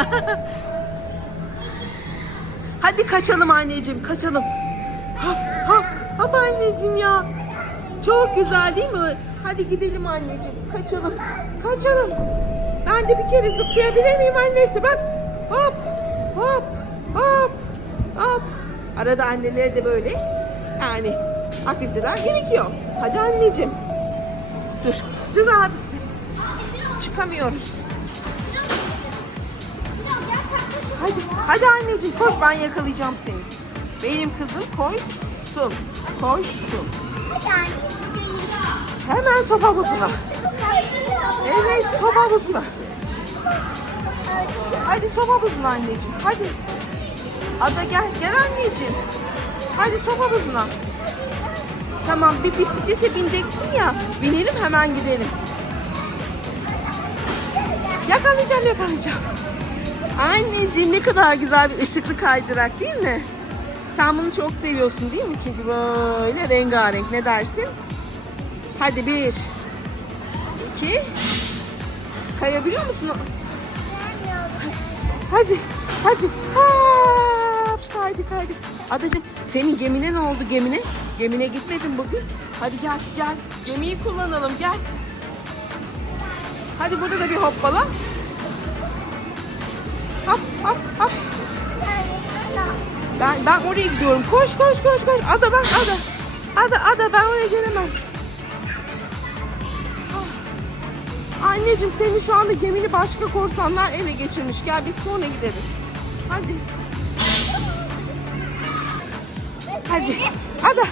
Hadi kaçalım anneciğim kaçalım. Hop hop hop anneciğim ya. Çok güzel değil mi? Hadi gidelim anneciğim. Kaçalım. Kaçalım. Ben de bir kere zıplayabilir miyim annesi? Bak. Hop hop hop hop. Arada anneleri de böyle yani aktiviteler gerekiyor. Hadi anneciğim. Dur. Dur abisi. Çıkamıyoruz. Hadi, anneciğim koş ben yakalayacağım seni. Benim kızım koşsun. Koşsun. Hemen top havuzuna. Evet top havuzuna. Hadi top havuzuna anneciğim. Hadi. Ada gel. Gel anneciğim. Hadi top havuzuna. Tamam bir bisiklete bineceksin ya. Binelim hemen gidelim. Yakalayacağım yakalayacağım. Anneciğim ne kadar güzel bir ışıklı kaydırak değil mi? Sen bunu çok seviyorsun değil mi? Çünkü böyle rengarenk ne dersin? Hadi bir, iki, kayabiliyor musun? Hadi, hadi. Hop, kaydı kaydı. Adacığım senin gemine ne oldu gemine? Gemine gitmedin bugün. Hadi gel gel. Gemiyi kullanalım gel. Hadi burada da bir hoppala. Ben ben oraya gidiyorum. Koş koş koş koş. Ada bak ada. Ada ada ben oraya gelemem. Ah. Anneciğim senin şu anda gemini başka korsanlar ele geçirmiş. Gel biz sonra gideriz. Hadi. Hadi. Ada.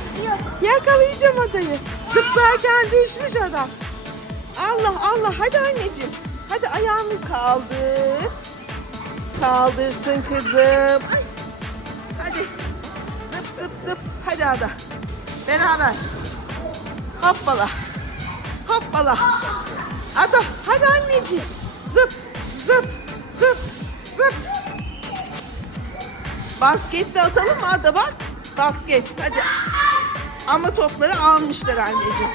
Yakalayacağım adayı. Zıplarken düşmüş adam. Allah Allah. Hadi anneciğim. Hadi ayağını kaldır. Kaldırsın kızım. Ay. Hadi. Zıp zıp zıp. Hadi Ada. Beraber. Hoppala. Hoppala. Ada. Hadi anneciğim. Zıp zıp zıp zıp. Basket de atalım mı Ada bak. Basket. Hadi. Ama topları almışlar anneciğim.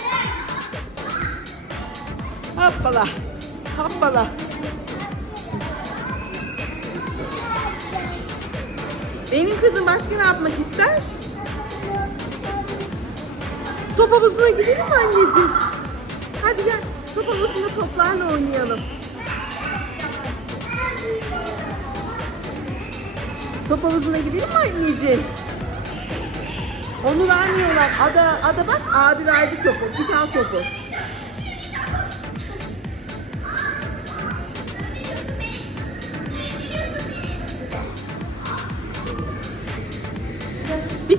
Hoppala. Hoppala. Benim kızım başka ne yapmak ister? Top havuzuna gidelim mi anneciğim? Hadi gel. Top havuzunda toplarla oynayalım. Top havuzuna gidelim mi anneciğim? Onu vermiyorlar. Ada, ada bak abi verdi topu. Al topu.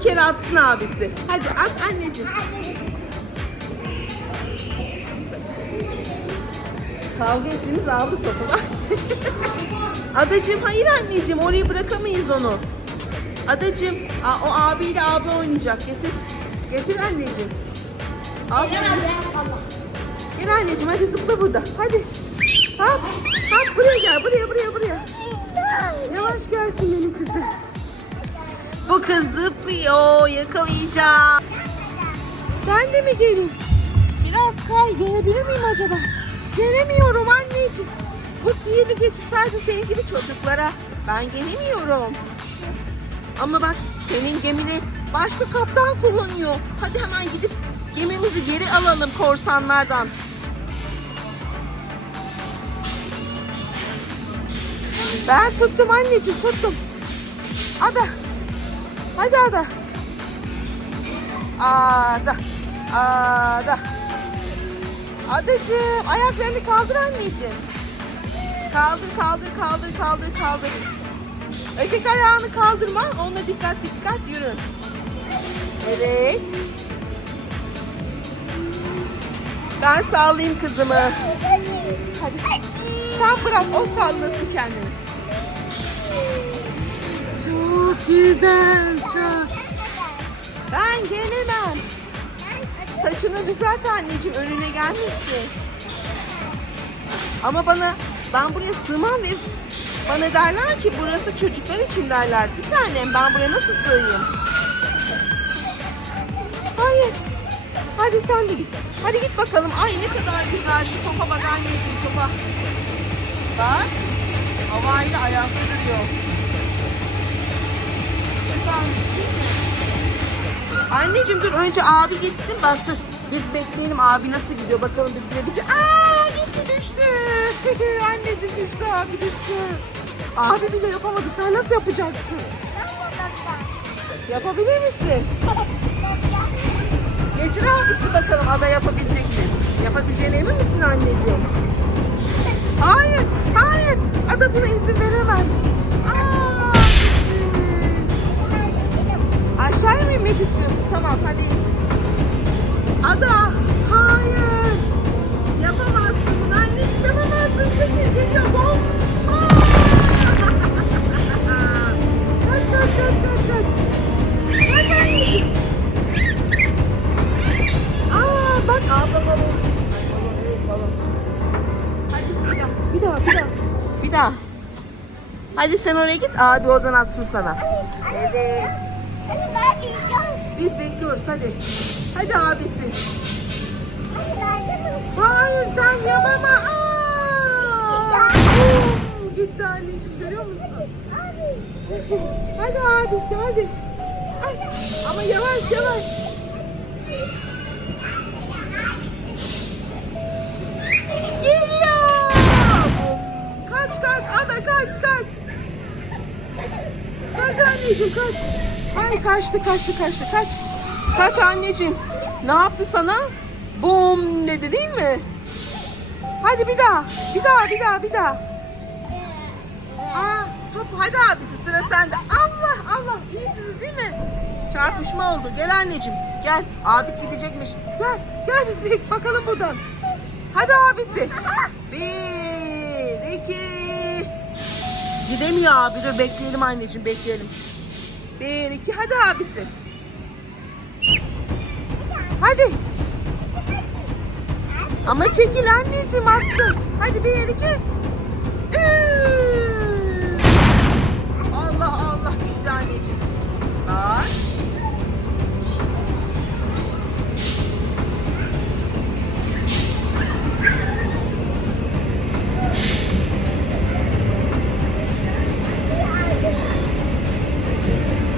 Kere atsın abisi. Hadi at anneciğim. Kavga ettiniz aldı topu. Adacığım hayır anneciğim orayı bırakamayız onu. Adacığım o abiyle abla oynayacak. Getir. Getir anneciğim. Al. Gel anneciğim hadi zıpla burada. Hadi. Hop. Hop buraya gel. Buraya buraya. Yakalayacağım. Ben de mi geleyim? Biraz kay. Gelebilir miyim acaba? Gelemiyorum anneciğim. Bu sihirli geçiş sadece senin gibi çocuklara. Ben gelemiyorum. Ama bak senin gemini başka kaptan kullanıyor. Hadi hemen gidip gemimizi geri alalım korsanlardan. Ben tuttum anneciğim tuttum. Ada. Hadi Ada. Ada. Ada. Adacığım ayaklarını kaldır anneciğim. Kaldır kaldır kaldır kaldır kaldır. Öteki ayağını kaldırma. Onunla dikkat dikkat yürü. Evet. Ben sağlayayım kızımı. Hadi. Sen bırak o sallasın kendini. Çok güzel çok. Ben gelemem. Saçını düzelt anneciğim önüne gelmesin. Ama bana ben buraya sığmam ve bana derler ki burası çocuklar için derler. Bir tanem ben buraya nasıl sığayım? Hayır. Hadi sen de git. Hadi git bakalım. Ay ne kadar güzel şu topa bak anneciğim topa. Bak. Havayla ayakta duruyor. Süpermiş değil mi? Anneciğim dur önce abi gitsin bak dur. Biz bekleyelim abi nasıl gidiyor bakalım biz gidebileceğiz. Aa gitti düştü. Anneciğim düştü abi düştü. Abi bile yapamadı sen nasıl yapacaksın? Yapabilir misin? Getir abisi bakalım ada yapabilecek mi? Yapabileceğine emin misin anneciğim? Hayır, hayır. Ada buna izin veremem. Aşağıya mı inmek istiyorsun? Tamam hadi in. Ada, hayır. Yapamazsın bunu anneciğim yapamazsın. Çekil geliyor. Bom. Kaç kaç kaç kaç kaç. Kaç anneciğim. Aa bak abla balon. Balon, evet, balon. Hadi bir daha, bir daha, bir daha. Bir daha. Hadi sen oraya git, abi oradan atsın sana. Evet. Biz bekliyoruz hadi. Hadi abisi. Hayır sen yapama. Aa! Gitti anneciğim görüyor musun? Hadi abisi hadi. Ay, ama yavaş yavaş. Geliyor. Kaç kaç ada kaç kaç. Kaç anneciğim kaç. Ay kaçtı kaçtı kaçtı kaç. Kaç anneciğim. Ne yaptı sana? Bum dedi değil mi? Hadi bir daha. Bir daha bir daha bir daha. Aa, top hadi abisi sıra sende. Allah Allah iyisiniz değil mi? Çarpışma oldu. Gel anneciğim. Gel. Abi gidecekmiş. Gel. Gel biz bir bakalım buradan. Hadi abisi. Bir, iki. Gidemiyor abi. Dur bekleyelim anneciğim bekleyelim. Bir, iki. Hadi abisi. Hadi. Ama çekil anneciğim atsın. Hadi bir, iki. Üç. Allah Allah gitti anneciğim. Bak.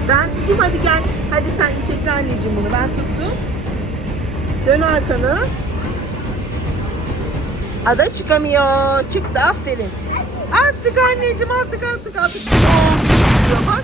Ben tutayım hadi gel. Hadi sen itekle anneciğim bunu. Ben tuttum. Dön arkanı. Ada çıkamıyor. Çıktı aferin. Artık anneciğim artık artık artık. Gidiyor bak.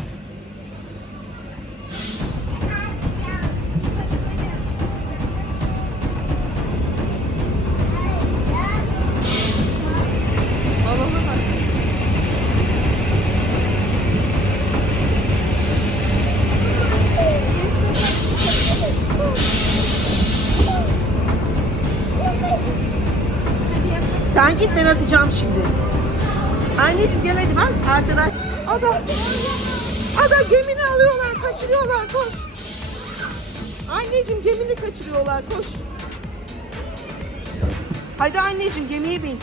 Sen git ben atacağım şimdi. Anneciğim gel hadi bak arkadan. Ada. Ada gemini alıyorlar kaçırıyorlar koş. Anneciğim gemini kaçırıyorlar koş. Hadi anneciğim gemiye bin.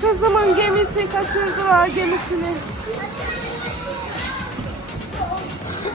Kızımın gemisi kaçırdılar gemisini.